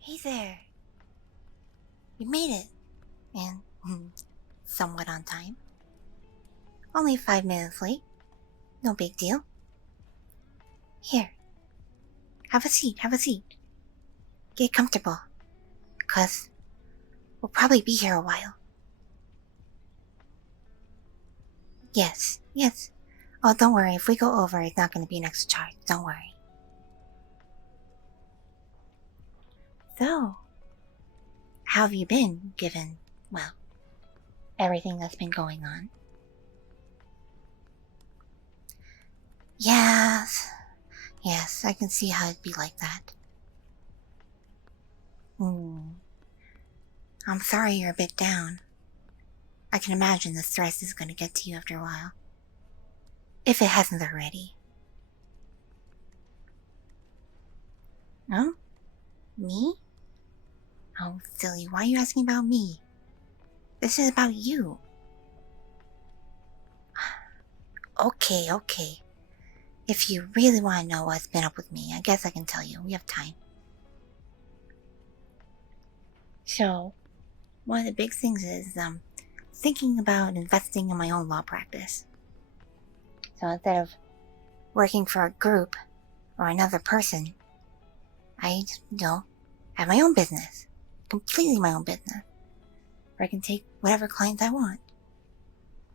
Hey there. You made it. And somewhat on time. Only 5 minutes late. No big deal. Here. Have a seat, have a seat. Get comfortable. 'Cause we'll probably be here a while. Yes, yes. Oh, don't worry. If we go over, it's not going to be an extra charge. Don't worry. So, how have you been, given, well, everything that's been going on? Yes. Yes, I can see how it'd be like that. I'm sorry you're a bit down. I can imagine the stress is going to get to you after a while. If it hasn't already. No? Me? Oh, silly, why are you asking about me? This is about you. Okay, okay. If you really want to know what's been up with me, I guess I can tell you. We have time. So, one of the big things is thinking about investing in my own law practice. So instead of working for a group or another person, I, have my own business. Completely my own business. Where I can take whatever clients I want.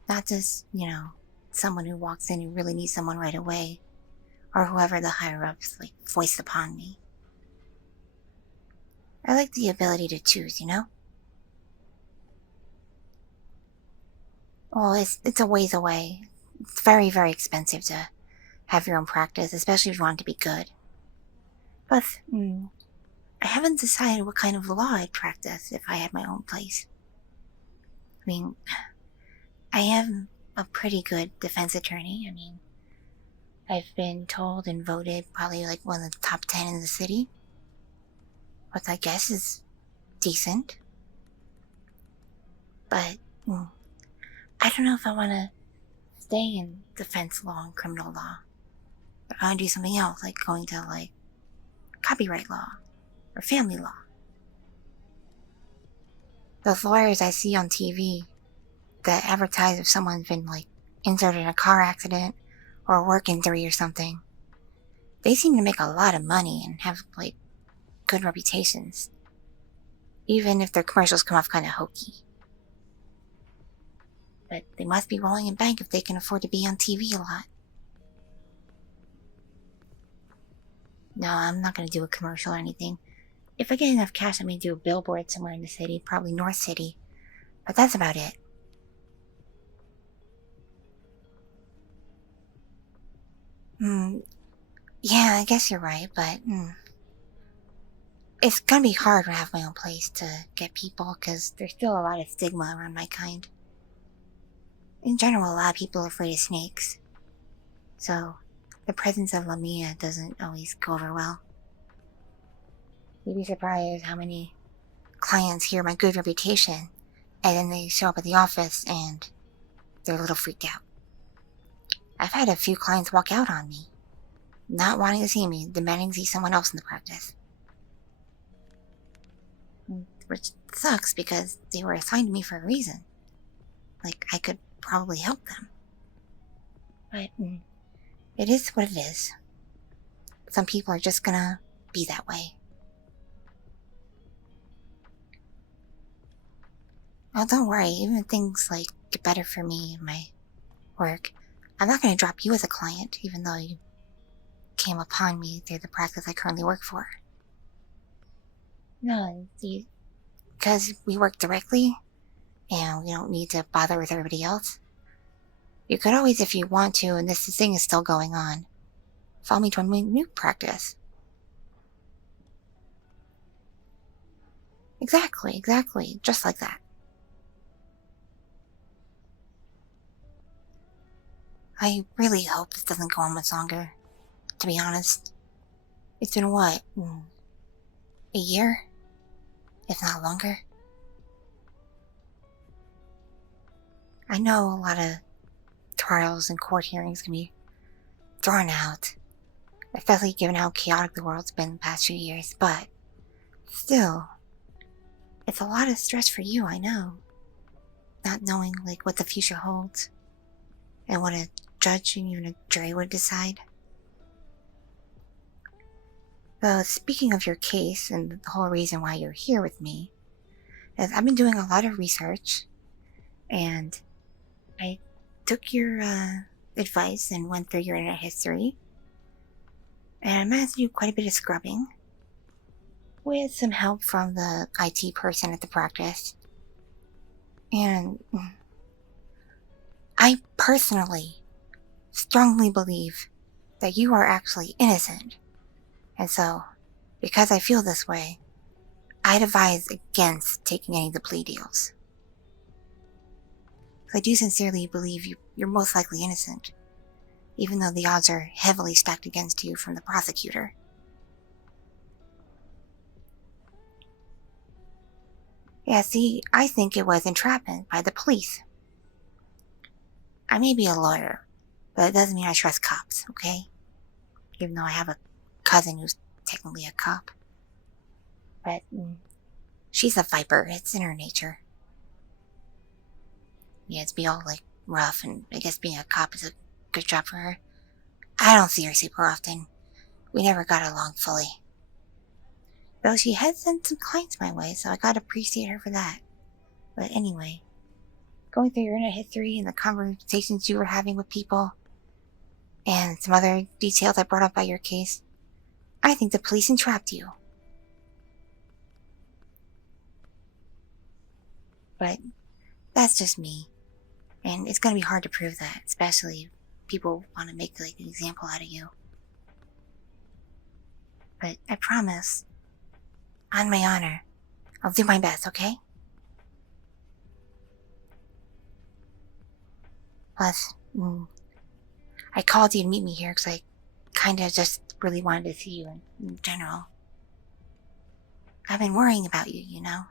Not just, someone who walks in who really needs someone right away. Or whoever the higher-ups, voice upon me. I like the ability to choose, Well, it's a ways away. It's very, very expensive to have your own practice, especially if you want it to be good. Plus, I haven't decided what kind of law I'd practice if I had my own place. I mean, I am a pretty good defense attorney. I've been told and voted probably one of the top 10 in the city. What I guess is decent. But I don't know if I want to stay in defense law and criminal law. Or I want to do something else, like going to copyright law or family law. Those lawyers I see on TV that advertise if someone's been injured in a car accident or a work injury or something, they seem to make a lot of money and have good reputations, even if their commercials come off kind of hokey. But they must be rolling in bank if they can afford to be on TV a lot. No, I'm not going to do a commercial or anything. If I get enough cash, I may do a billboard somewhere in the city, probably North City. But that's about it. Yeah, I guess you're right, but it's gonna be hard to have my own place to get people because there's still a lot of stigma around my kind. In general, a lot of people are afraid of snakes. So, the presence of LAMIA doesn't always go over well. You'd be surprised how many clients hear my good reputation and then they show up at the office and they're a little freaked out. I've had a few clients walk out on me, not wanting to see me, demanding to see someone else in the practice. Which sucks because they were assigned to me for a reason. I could probably help them. But it is what it is. Some people are just gonna be that way. Oh, don't worry, even if things get better for me in my work, I'm not gonna drop you as a client, even though you came upon me through the practice I currently work for. No, because we work directly, and we don't need to bother with everybody else. You could always, if you want to, and this thing is still going on, follow me to a new practice. Exactly, just like that. I really hope this doesn't go on much longer, to be honest. It's been what? A year? If not longer? I know a lot of trials and court hearings can be drawn out, especially given how chaotic the world's been the past few years, but Still, it's a lot of stress for you, I know. Not knowing, like, what the future holds. And what a judge and even a jury would decide. Though, speaking of your case and the whole reason why you're here with me, is I've been doing a lot of research, and I took your advice and went through your internet history, and I managed to do quite a bit of scrubbing, with some help from the IT person at the practice. And I personally strongly believe that you are actually innocent. And so, because I feel this way, I'd advise against taking any of the plea deals. I do sincerely believe you're most likely innocent, even though the odds are heavily stacked against you from the prosecutor. Yeah, see, I think it was entrapment by the police. I may be a lawyer, but it doesn't mean I trust cops, okay? Even though I have a cousin who's technically a cop. But she's a viper, it's in her nature. Yeah, it's be all, like, rough, and I guess being a cop is a good job for her. I don't see her super often. We never got along fully. Though she has sent some clients my way, so I gotta appreciate her for that. But anyway, going through your internet history and the conversations you were having with people, and some other details I brought up by your case, I think the police entrapped you. But that's just me. And it's gonna be hard to prove that, especially if people want to make, like, an example out of you. But I promise, on my honor, I'll do my best, okay? Plus, I called you to meet me here because I kinda just really wanted to see you in general. I've been worrying about you, you know?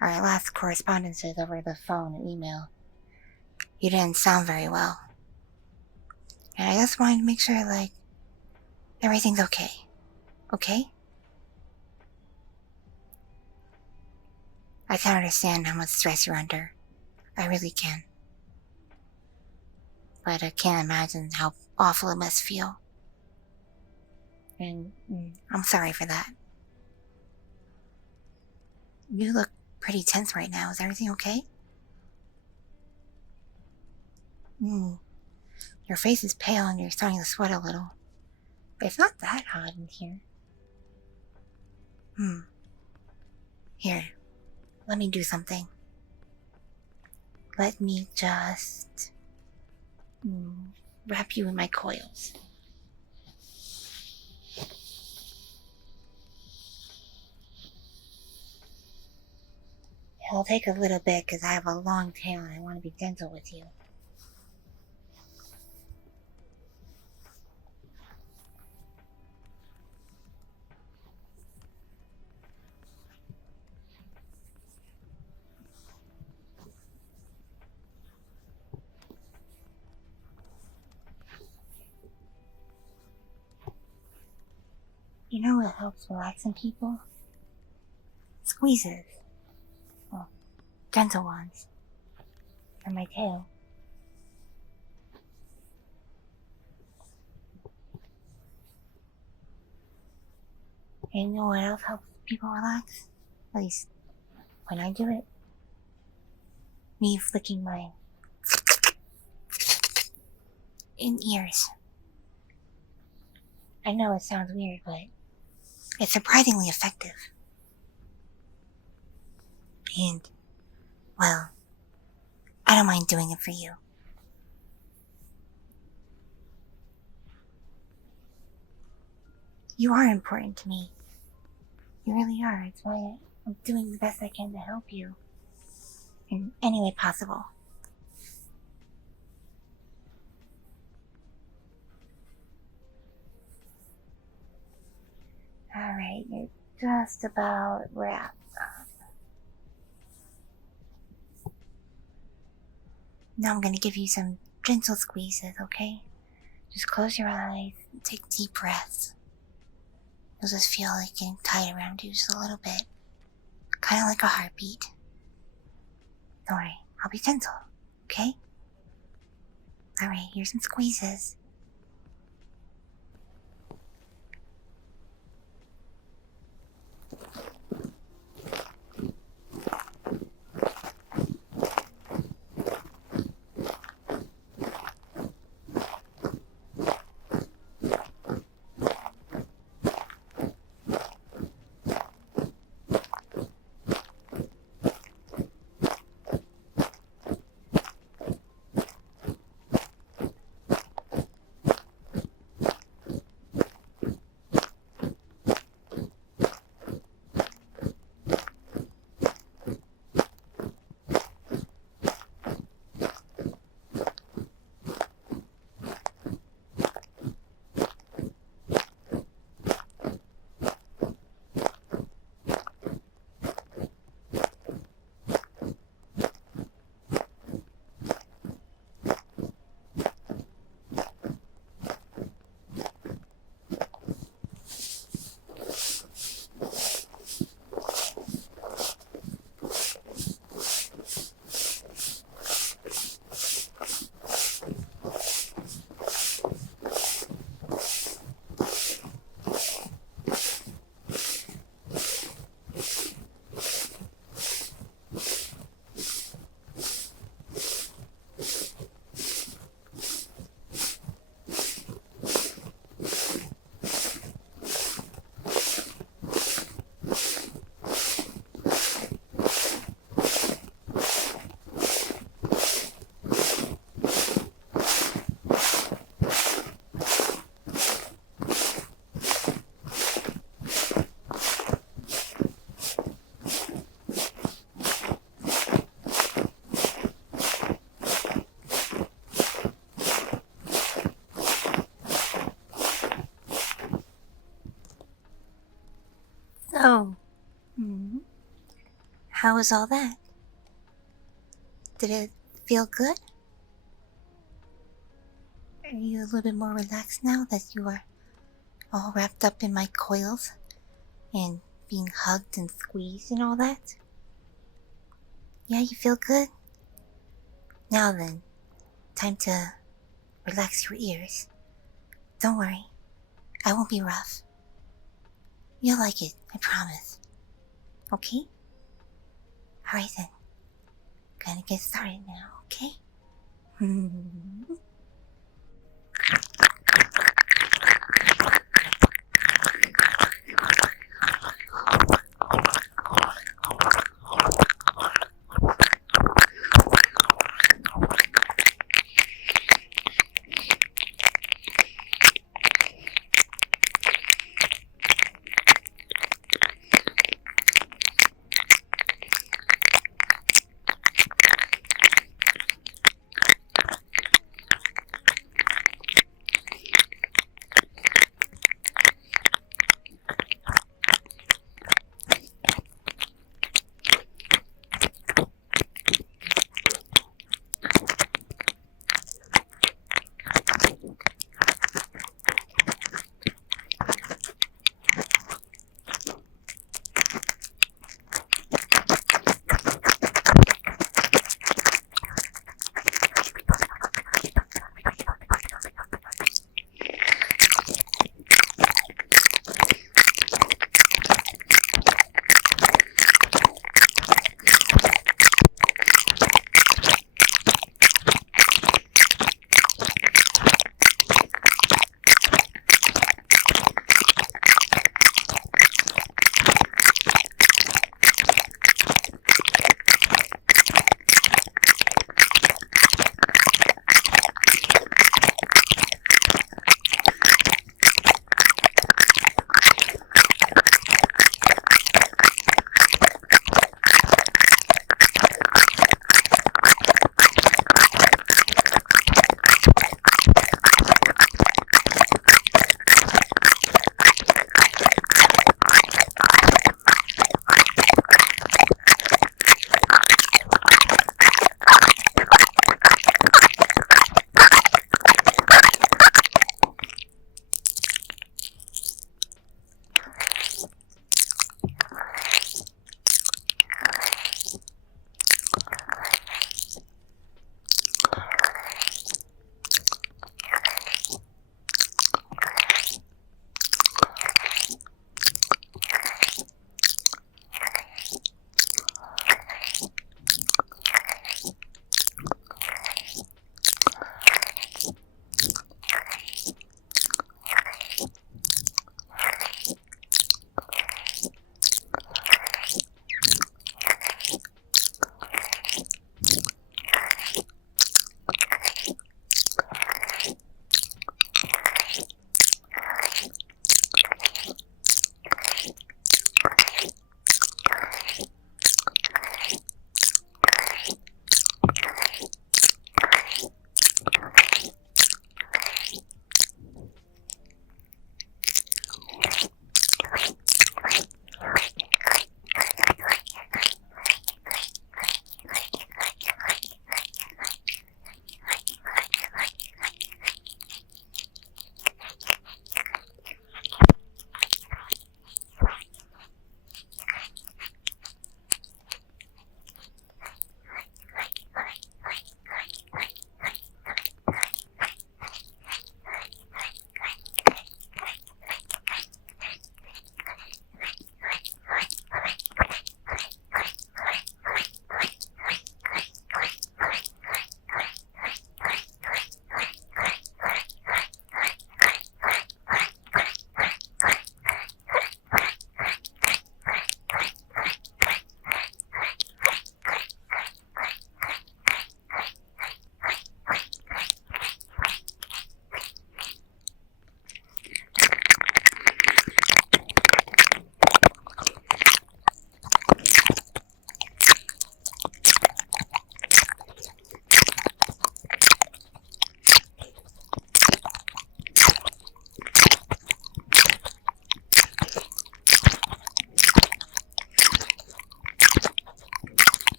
Our last correspondences over the phone and email, you didn't sound very well. And I just wanted to make sure, like, everything's okay. Okay? I can understand how much stress you're under. I really can. But I can't imagine how awful it must feel. And I'm sorry for that. You look pretty tense right now. Is everything okay? Your face is pale and you're starting to sweat a little. It's not that hot in here. Here, let me do something. Let me just wrap you in my coils. It'll take a little bit because I have a long tail and I want to be gentle with you. You know what helps relaxing people? Squeezes. Well, gentle ones. And my tail. And you know what else helps people relax? At least when I do it. Me flicking my in ears. I know it sounds weird, but it's surprisingly effective. And, well, I don't mind doing it for you. You are important to me. You really are. It's why I'm doing the best I can to help you. In any way possible. Alright, you're just about wrapped up. Now I'm gonna give you some gentle squeezes, okay? Just close your eyes and take deep breaths. You'll just feel like getting tied around you just a little bit. Kind of like a heartbeat. Don't worry, I'll be gentle, okay? Alright, here's some squeezes. So, how was all that? Did it feel good? Are you a little bit more relaxed now that you are all wrapped up in my coils and being hugged and squeezed and all that? Yeah, you feel good? Now then, time to relax your ears. Don't worry, I won't be rough. You'll like it, I promise. Okay? Alright then. Gonna get started now, okay?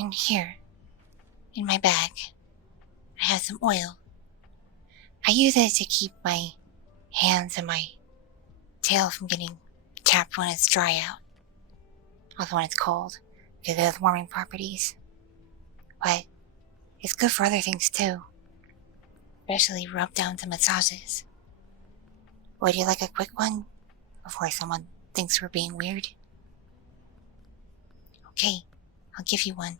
And here, in my bag, I have some oil. I use it to keep my hands and my tail from getting chapped when it's dry out. Also when it's cold, because it has warming properties. But it's good for other things too. Especially rub downs and massages. Would you like a quick one? Before someone thinks we're being weird? Okay, I'll give you one.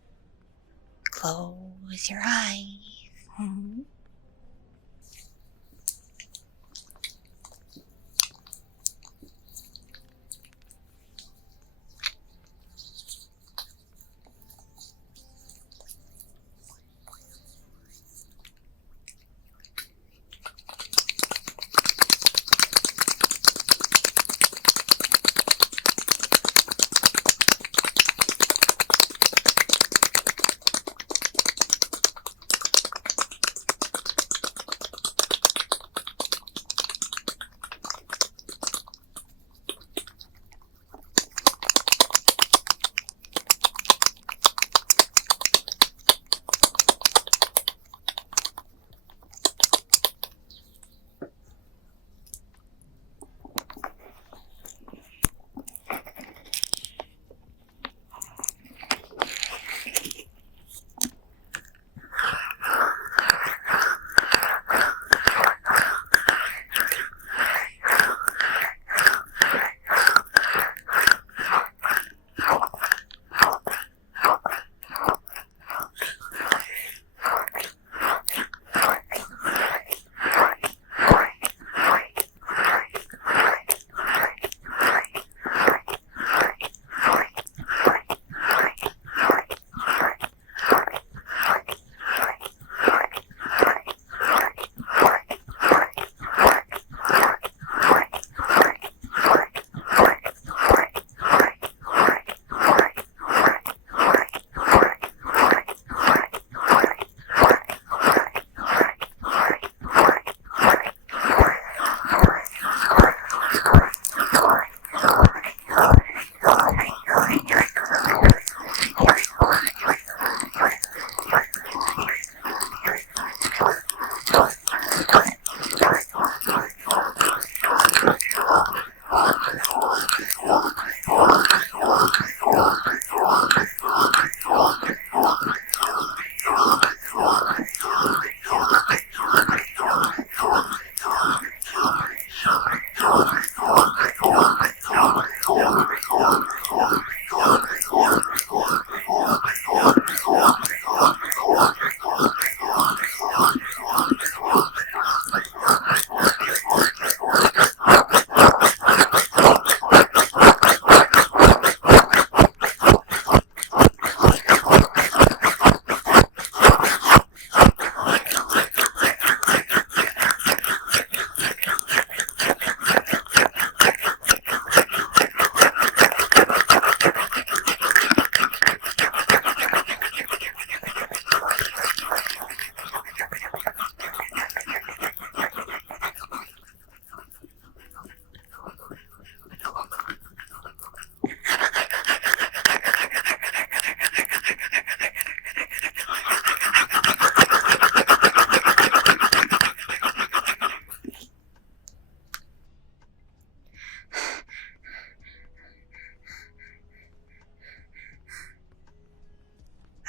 Close your eyes.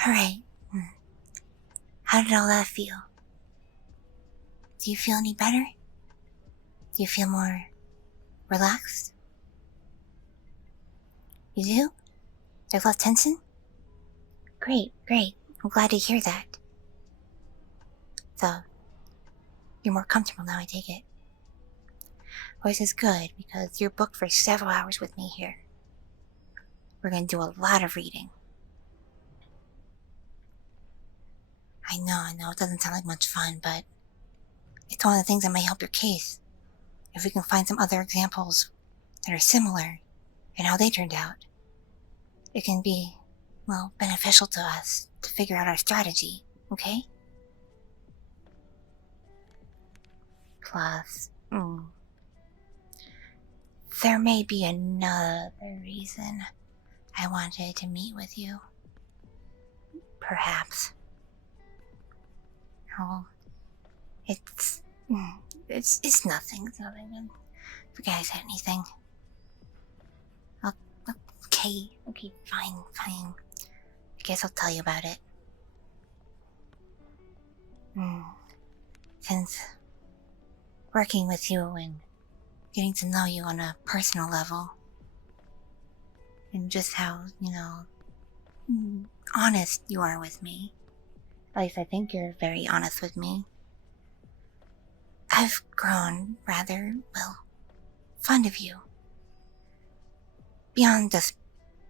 Alright. How did all that feel? Do you feel any better? Do you feel more relaxed? You do? There's less tension? Great, great. I'm glad to hear that. So, you're more comfortable now, I take it. Well, this is good, because you're booked for several hours with me here. We're gonna do a lot of reading. I know, it doesn't sound like much fun, but it's one of the things that might help your case. If we can find some other examples that are similar and how they turned out, it can be, well, beneficial to us to figure out our strategy, okay? Plus, there may be another reason I wanted to meet with you. perhaps. Oh, it's nothing. It's nothing. I forget I said anything. Oh, okay, fine. I guess I'll tell you about it. Since working with you and getting to know you on a personal level, and just how, honest you are with me. At least I think you're very honest with me. I've grown rather, fond of you. Beyond just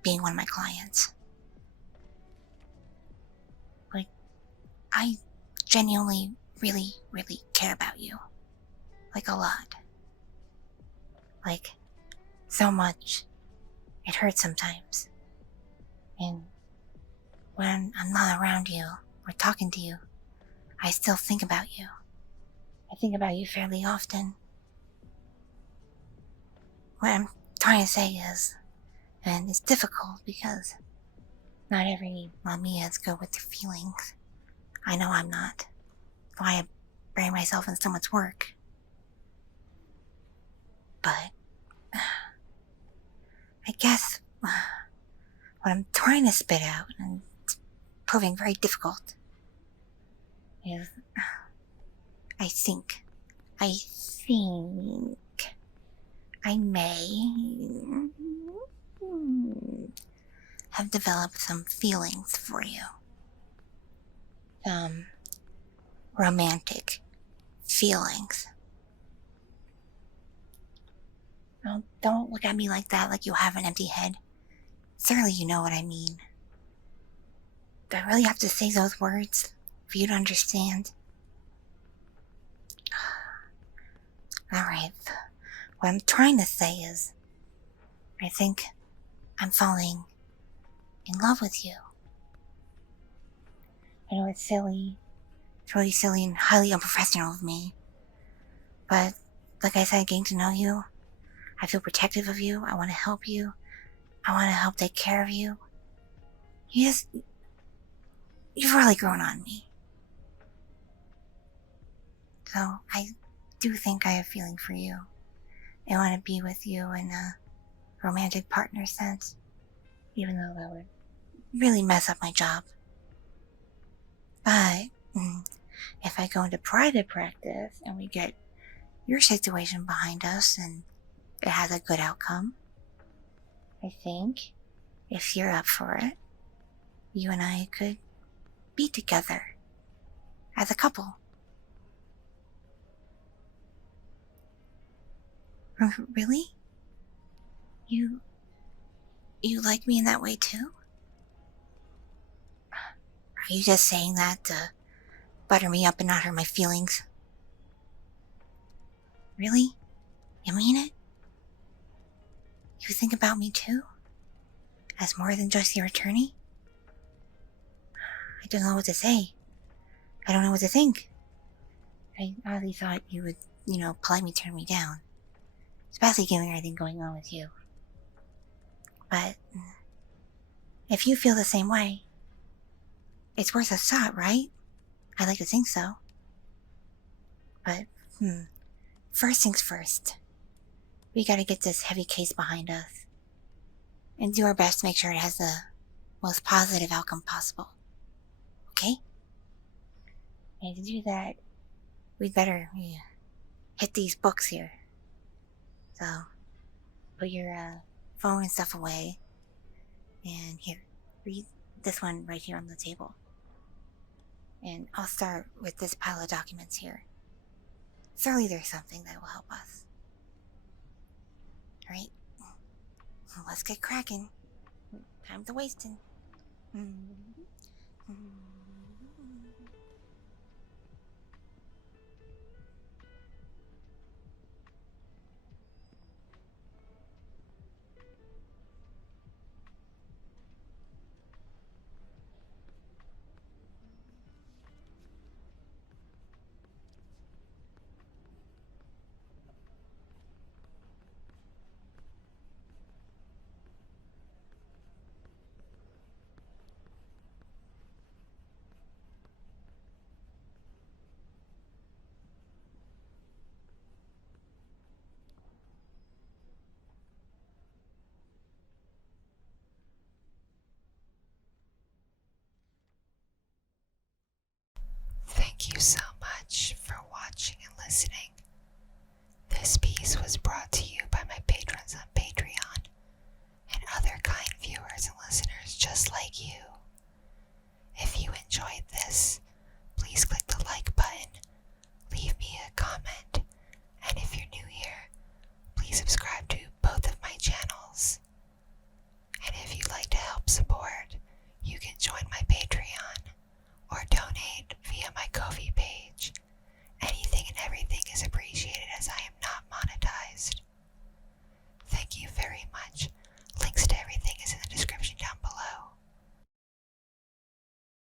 being one of my clients. Like, I genuinely, really, really care about you. Like, a lot. Like, so much. It hurts sometimes. And when I'm not around you or talking to you, I still think about you. I think about you fairly often. What I'm trying to say is, and it's difficult because not every LAMIA is good with their feelings. I know I'm not. That's why I bury myself in so much work. But I guess what I'm trying to spit out, and it's proving very difficult, is I think I may have developed some feelings for you. Some romantic feelings. Oh, don't look at me like that, like you have an empty head. Surely you know what I mean. Do I really have to say those words for you to understand? Alright, what I'm trying to say is, I think I'm falling in love with you. I know it's silly. It's really silly and highly unprofessional of me. But, like I said, getting to know you, I feel protective of you. I want to help you. I want to help take care of you. You've really grown on me. So, I do think I have feeling for you. I want to be with you in a romantic partner sense, even though that would really mess up my job. But if I go into private practice and we get your situation behind us and it has a good outcome, I think if you're up for it, you and I could be together as a couple. Really? You like me in that way too? Are you just saying that to butter me up and not hurt my feelings? Really? You mean it? You think about me too? As more than just your attorney? I don't know what to say. I don't know what to think. I honestly thought you would, politely turn me down. Especially given everything going on with you. But if you feel the same way, it's worth a shot, right? I like to think so. But, first things first. We gotta get this heavy case behind us. And do our best to make sure it has the most positive outcome possible. Okay? And to do that, we'd better hit these books here. So, put your phone and stuff away. And here, read this one right here on the table. And I'll start with this pile of documents here. Surely there's something that will help us. Alright? Let's get cracking. Time to wasting. Thank you so much for watching and listening. This piece was brought to you by my patrons on